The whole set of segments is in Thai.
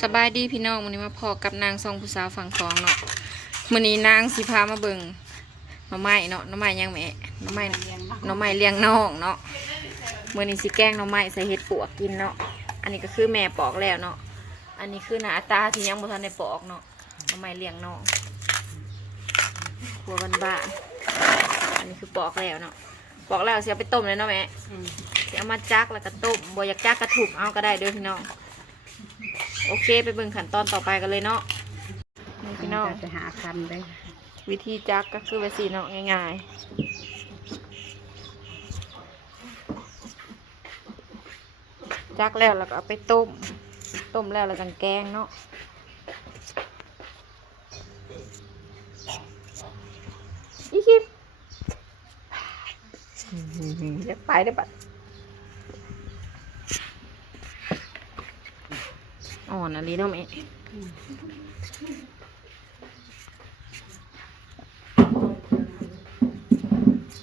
สบายดีพี่น้องวันนี้มาพอกับนางทรงผู้สาวฝั่งของเนาะมื้อนี้นางสิพามาเบิ่งหน่อไม้เนาะหน่อไม้ยังแม่หน่อไม้หน่อไม้เลี้ยงน้องเนาะมื้อนี้สิแกงหน่อไม้ใส่เห็ดปวกกินเนาะอันนี้ก็คือแม่ปอกแล้วเนาะอันนี้คือหน้าตาที่ยังบ่ทันได้ปอกเนาะหน่อไม้เลี้ยงน้องหัวบ้านๆอันนี้คือปอกแล้วเนาะปอกแล้วสิเอาไปต้มเลยเนาะแม่สิเอามาจักแล้วก็ต้มบ่อยากจักกระถุกเอาก็ได้เด้อพี่น้อง โอเคไปเบิ่งขั้นตอนต่อไปกันเลยเนาะนี่พี่น้องไปหาคำเลยวิธีจักก็คือไปสีเนาะง่ายๆ จักแล้วแล้วก็เอาไปต้ม ต้มแล้วแล้วจังแกงเนาะอีคลิปเดี๋ยวไปได้อบั อ่อนอะไรเนาะแม่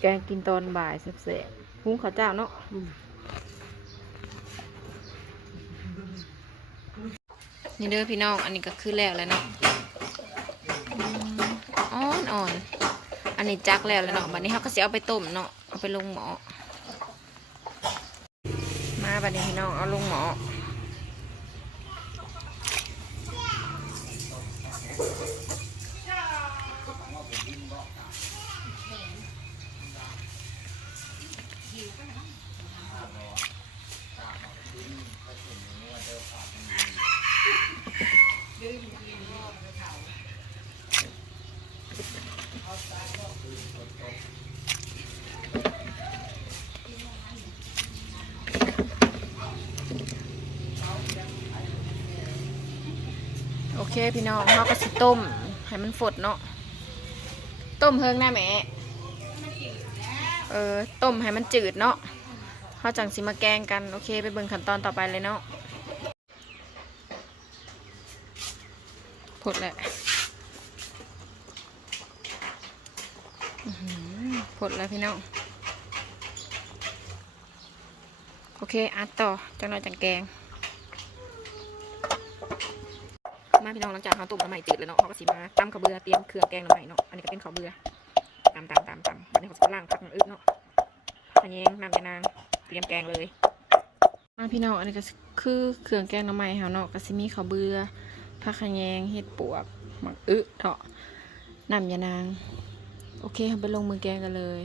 แกงกินตอนบ่ายเสร็จๆหุงข้าวเจ้าเนาะนี่เด้อพี่น้อง อันนี้ก็คือแล้วแล้วเนาะอ่อนอ่อนอันนี้จักแล้วแล้วเนาะบัดนี้เขาก็สิเอาไปต้มเนาะเอาไปลงหมอมาบัดนี้พี่น้องเอาลงหมอ โอเคพี่น้องเขาก็สิต้ม ให้มันฝดเนาะ ต้มเฮิงหน้าแม่ เออต้มให้มันจืดเนาะเขาจังสิมาแกงกันโอเค ไปเบิ่งขั้นตอนต่อไปเลยเนาะผดแหละหือผดแล้วพี่น้องโอเคอัดต่อจังหน่อยจังแกงมาพี่น้องหลังจากเขาตุ่มน้ำใหม่จืดแล้วเนาะเขาก็สิมาตำข้าวเบือเตรียมเครื่องแกงน้ำใหม่เนาะอันนี้ก็เป็นขาเบือ ตำตำตำตำวันนี้เขาจะล่างผักน้ำอึดเนาะขะแยงนำยานางเตรียมแกงเลยมาพี่น้องอันนี้ก็คือเครื่องแกงน้ำใหม่เขาเนาะก็สิมีข้าวเบือผักขะแยงเห็ดปวกหมักอึเถาะนำยานาง โอเคไปลงมือแกงกันเลย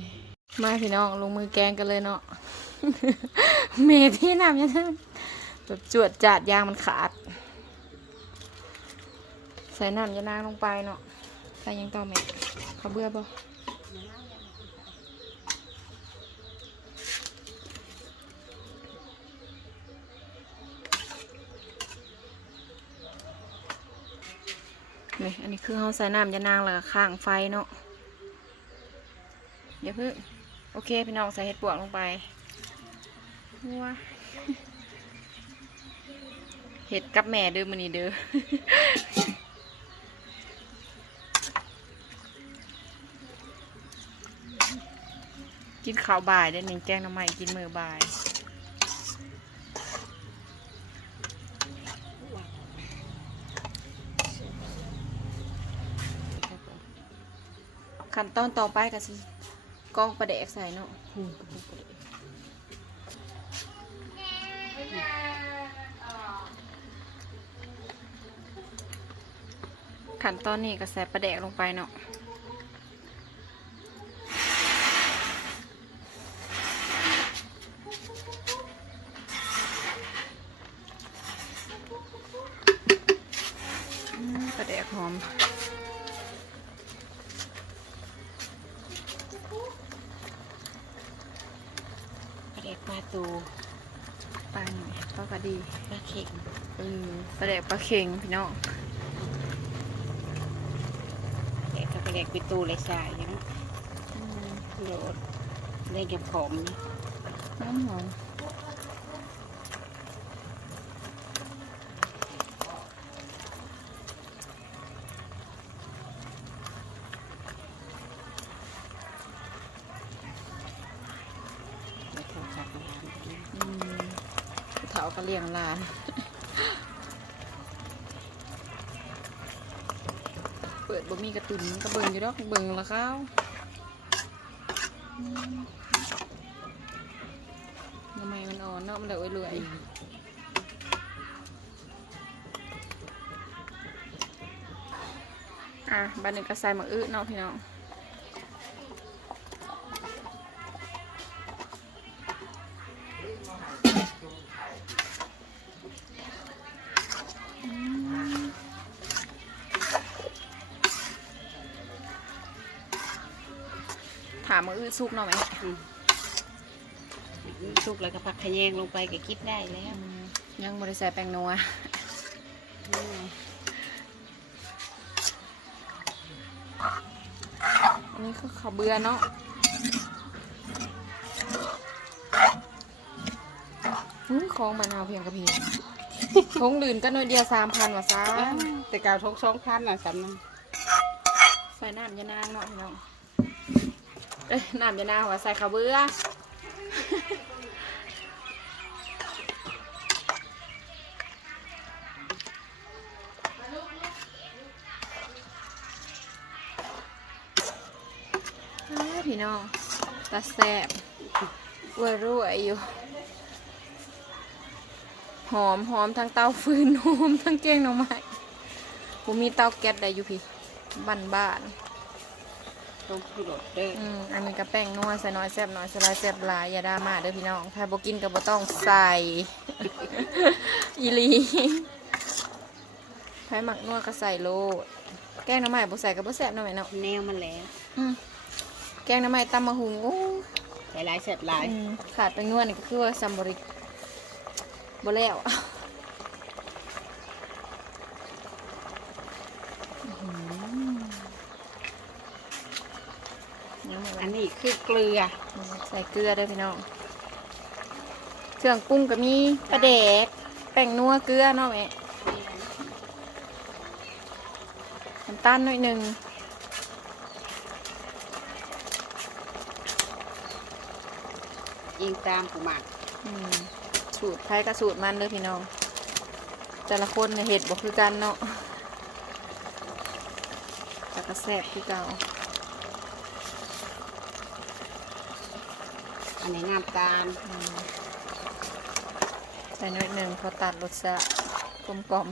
มาพี่น้องลงมือแกงกันเลยเนาะเมที่นำยานางแบบจวดจาดยางมันขาด ใส่น้ำยานางลงไปเนาะใส่ยังต่อไหมเขาเบื่อบ่ นี่อันนี้คือเขาใส่น้ำยานางแล้วก็ข้างไฟเนาะเดี๋ยวเพิ่งโอเคพี่น้องใส่เห็ดปวกลงไปว้าเห็ดกับแม่เด้อมือนี้เด้อกินข้าวบ่ายได้หนึ่งแกงน้ำใหม่กินมือบ่าย ขั้นตอนต่อไปก็สิกองประเดกใส่เนาะขั้นตอนนี้ก็ใส่ประเดกลงไปเนาะปลาแดกหอมปลาแดกปลา ตูปลาหน่อยปลากระดีปลาเข็งเออปลาแดกปลาเข็งพี่น้องเด็กก็ไปเด็กไปตูเลยสายยังอืมโหลดได้เก็บขมนี่น้ำหอมาวกะเลี้ยงลานเปิดบ่มีกระตุนกระเบิงอยู่ดอกเบิ่งละข้าวทำไมมันอ่อนเนาะมันเหลยเลื่ออะบ้านหนึ่งก็ใส่มาอื้อเนาะพี่น้องามหมะอื้อสุกเนาะไหมสุกแล้วก็ผักขะแยงลงไปก็คิดได้แล้วอืมยังบริใส่แป้งนัวนี่ไงอันนี้คือข้าวเบื่อเนาะอื้อของบานาวเพียงกระเพียงทงลื่นก็หน่อยเดียวสามพันว่าซะอ้าวแต่กาวทกสองพันน่ะสำนักใส่น้ำยานางเนาะพี่น้องเอ้ยน้ำยานางว่าใส่ข้าวเบื่อพี่น้องตาแสบอวยรวยอยู่ หอมหอมทั้งเตาฟืนหอมทั้งแกงหน่อไม้กูมีเตาแก๊สได้อยู่พี่บ้านบ้าน ต้องขึ้นรถเด้อๆอืมอันนี้ก็แป้งนัวใส่น้อยแซ่บน้อยใส่หลายแซ่บหลายอย่าดราม่าเด้อพี่น้อง ถ้าบ่กินก็บ่ต้องใส่ อีหลีไผหมักนัวก็ใส่โลดแกงหน่อไม้บ่ใส่ก็บ่แซ่บเนาะแม่เนาะแนวมันแล้วอืมแกงหน้ำไม้ตำมะฮุงโอ้ใส่หลายเสร็จหลาย อืมขาดไปนวดนี่ก็คือว่าซัมบริกบ่แล้วอื้อหื อยังไม่อัวันนนี้คือเกลือ ใส่เกลือเด้อพี่น้องเครื่องปรุงก็มีปลาแดกแป้งนัวเกลือเนาะแม่น้ำตาลหน่อยหนึ่งยิงตามกูหมักอืมสูตรไทยกับสูตรมันเด้อพี่น้อง แต่ละคนเนี่ยเห็ดบอกคือกันเนาะแต่ก็แซ่บคือเก่า อันนี้น้ำตาลอืมใส่น้อยหนึ่งพอตัดรสชาติกลมกลม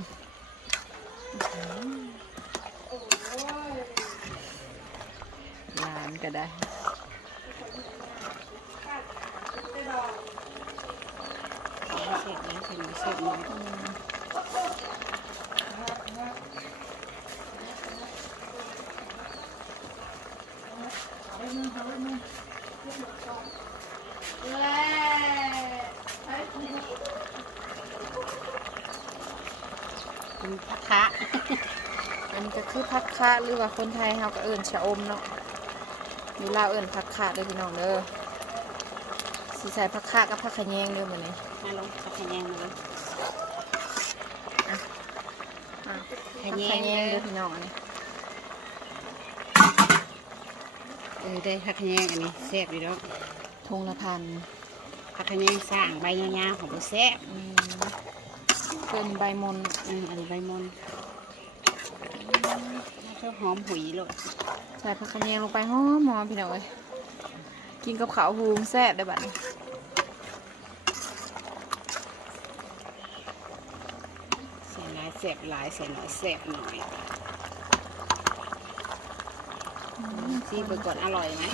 ลานก็ได้เสร็จแล้วเสร็จแล้วเสร็จแล้วอืมเป็นผักคะอันนี้ก็คือผักคะหรือว่าคนไทยเขาก็เอิญชะอมเนาะมีลาวเอิญผักคะเด้อพี่น้องเด้อสีใส่ผักคะกับผักขะแยงเด้อมื้อนี้มาลงผักขะแยงมาเลยอะขะผักแยขะงแยงเลเด้อยพี่น้องอันนี้เออได้ผักขะแยงอันนี้แซ่บอยู่แล้วทงละพันผักขะแยงสร้างใบยาวๆของบ่แซ่บอืม เป็นใบมนอืมอันนี้ใบมอนแล้วก็หอมหุยเลยใส่ผักขะแยงลงไปหอมหอมพี่น้องเอ้ยกินกับข้าวหูมแซ่บได้อบัดนี้ใส่หลายแซ่บหลายใส่หน่อยแซ่บหน่อยซีเบอร์ก่อนอร่อยไหม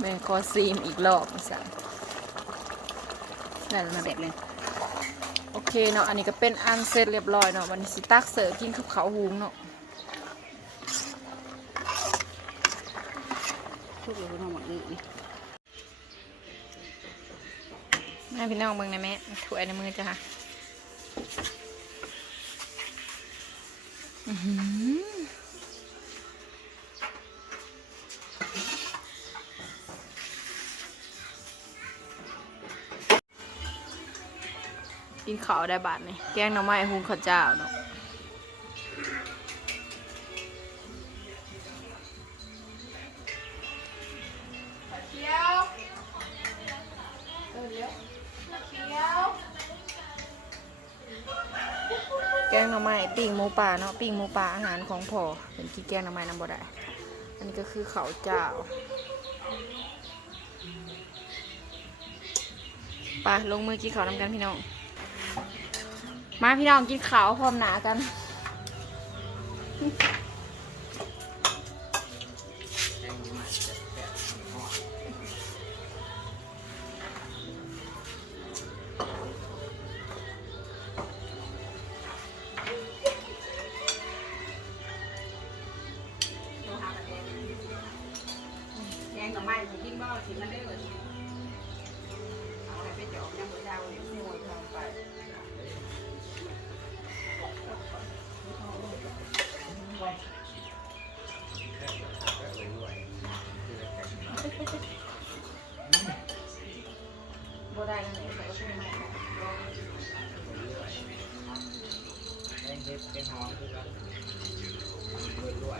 แม่ขอซีมอีกรอบสั่ได้แล้วนะเสร็จเลยโอ เคเนาะอันนี้ก็เป็นอันเสร็จเรียบร้อยเนาะวันนี้สิตักเสิร์ฟกินกับข้าวหูมเนาะทุกอย่างทั้งหมดนี่นี่แม่พี่น้องเบิ่งนะแม่ถ้วยในมือจ้ะค่ะ เขาได้บาทนี่แกงหน่อไม้หุงข้าวเจ้าเนาะแกงหน่อไม้ปิ่งหมูป่าเนาะปิ่งหมูป่าอาหารของพ่อเป็นกี่แกงหน่อไม้น้ำบ่ได้ อันนี้ก็คือเขาเจ้าปลาลงมือกินเขาน้ำกันพี่น้อง มาพี่น้องกินขาวพร้อมหนากัน แดงกับไม้กินบ่สิมันได้เลย เทศเป็นหอมคือแบบเปิดด้วย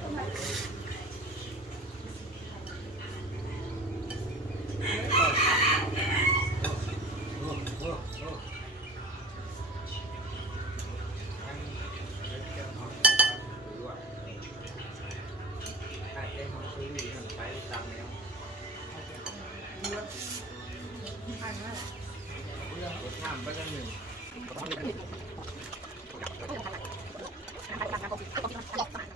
ไปกันหนึ่ง Thank you.